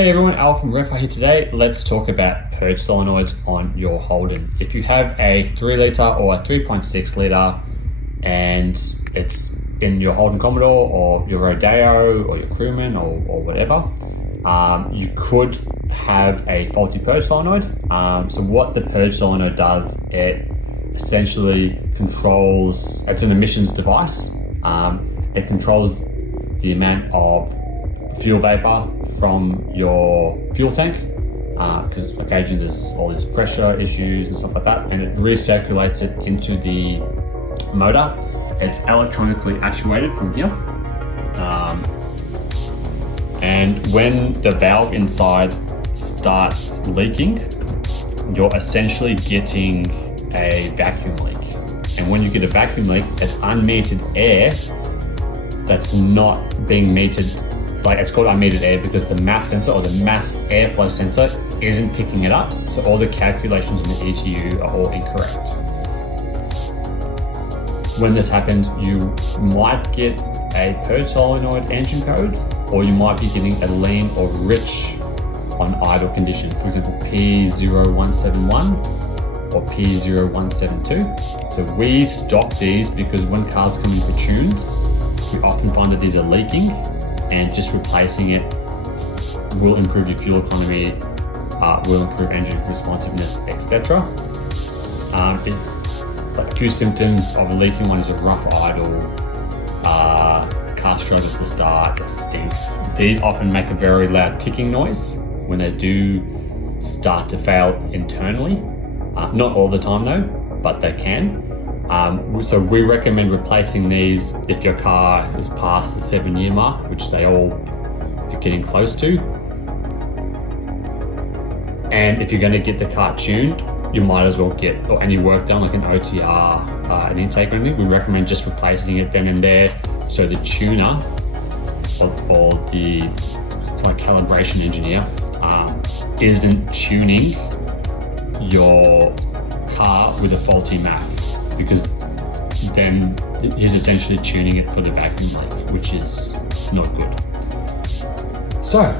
Hey everyone, Al from Refi here today. Let's talk about purge solenoids on your Holden. If you have a 3 litre or a 3.6 litre and it's in your Holden Commodore or your Rodeo or your Crewman or whatever, you could have a faulty purge solenoid. So what the purge solenoid does, it essentially controls, it's an emissions device. It controls the amount of fuel vapor from your fuel tank, because occasionally there's all these pressure issues and stuff like that, and it recirculates it into the motor. It's electronically actuated from here, and when the valve inside starts leaking, you're essentially getting a vacuum leak. And when you get a vacuum leak, it's unmetered air that's not being metered. Like, it's called unmetered air because the MAF sensor or the mass airflow sensor isn't picking it up. So all the calculations in the ECU are all incorrect. When this happens, you might get a purge solenoid engine code, or you might be getting a lean or rich on idle condition. For example, P0171 or P0172. So we stock these because when cars come in for tunes, we often find that these are leaking, and just replacing it will improve your fuel economy, will improve engine responsiveness, etc. Like a few symptoms of a leaking one is a rough idle, car struggles to start, it stinks. These often make a very loud ticking noise when they do start to fail internally. Not all the time though, but they can. So we recommend replacing these if your car is past the 7-year mark, which they all are getting close to. And if you're going to get the car tuned, you might as well get any work done, like an OTR, an intake or anything. We recommend just replacing it then and there, so the tuner or the calibration engineer isn't tuning your car with a faulty MAF, because then he's essentially tuning it for the vacuum leak, which is not good. So,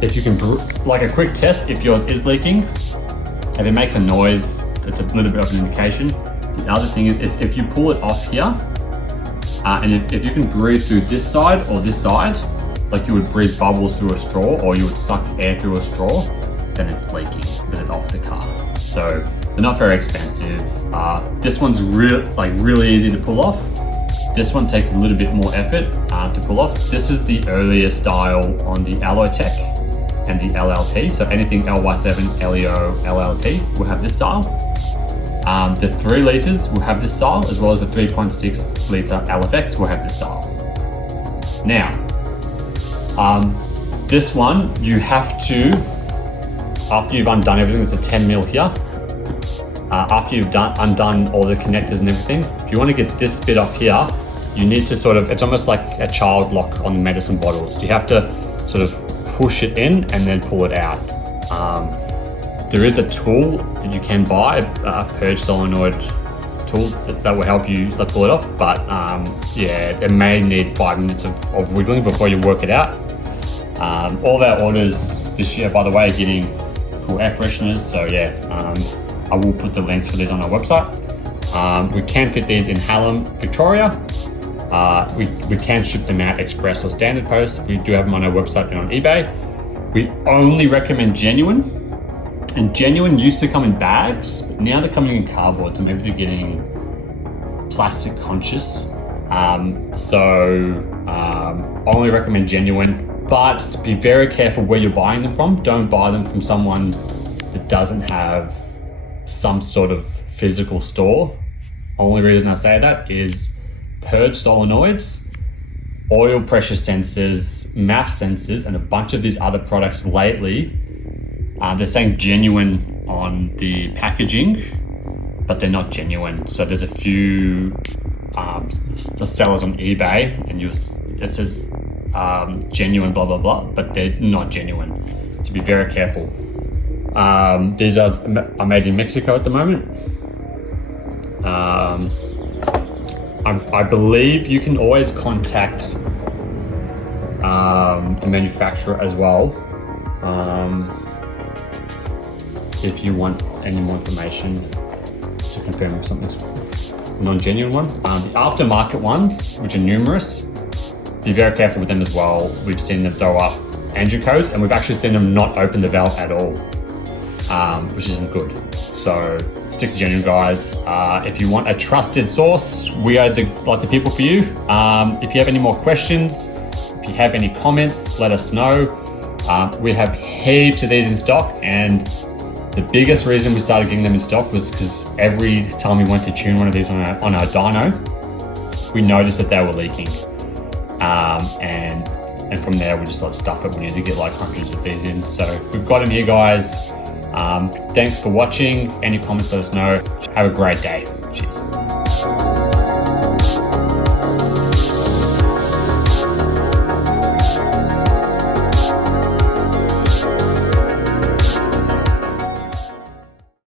if you can, like a quick test, if yours is leaking, if it makes a noise, that's a little bit of an indication. The other thing is if you pull it off here, and if you can breathe through this side or this side, like you would breathe bubbles through a straw or you would suck air through a straw, then it's leaking with it off the car. So they're not very expensive. This one's really easy to pull off. This one takes a little bit more effort to pull off. This is the earlier style on the Alloytec and the LLT. So anything LY7, LEO, LLT will have this style. The 3 litres will have this style, as well as the 3.6 litre LFX will have this style. Now, this one you have to, after you've undone everything, it's a 10 mil here. After you've undone all the connectors and everything, if you want to get this bit off here, you need to it's almost like a child lock on the medicine bottles. You have to sort of push it in and then pull it out. There is a tool that you can buy, a purge solenoid tool that will help you pull it off, but yeah, it may need 5 minutes of wiggling before you work it out. All of our orders this year, by the way, are getting cool air fresheners, so yeah, I will put the links for these on our website. We can fit these in Hallam, Victoria. We can ship them out express or standard post. We do have them on our website and on eBay. We only recommend genuine, and genuine used to come in bags, but now they're coming in cardboard, so maybe they're getting plastic conscious. Only recommend genuine, but be very careful where you're buying them from. Don't buy them from someone that doesn't have some sort of physical store. Only reason I say that is purge solenoids, oil pressure sensors, MAF sensors, and a bunch of these other products lately, they're saying genuine on the packaging, but they're not genuine. So there's a few the sellers on eBay, and it says genuine blah blah blah, but they're not genuine. So be very careful. These are made in Mexico at the moment. I believe you can always contact the manufacturer as well. If you want any more information to confirm if something's a non-genuine one. The aftermarket ones, which are numerous, be very careful with them as well. We've seen them throw up engine codes, and we've actually seen them not open the valve at all, which isn't good. So stick to genuine, guys. If you want a trusted source, we are the people for you. If you have any more questions, if you have any comments, let us know. We have heaps of these in stock, and the biggest reason we started getting them in stock was because every time we went to tune one of these on our dyno, we noticed that they were leaking. And from there, we just stuff it. We need to get hundreds of these in. So we've got them here, guys. Thanks for watching. Any comments, let us know. Have a great day. Cheers.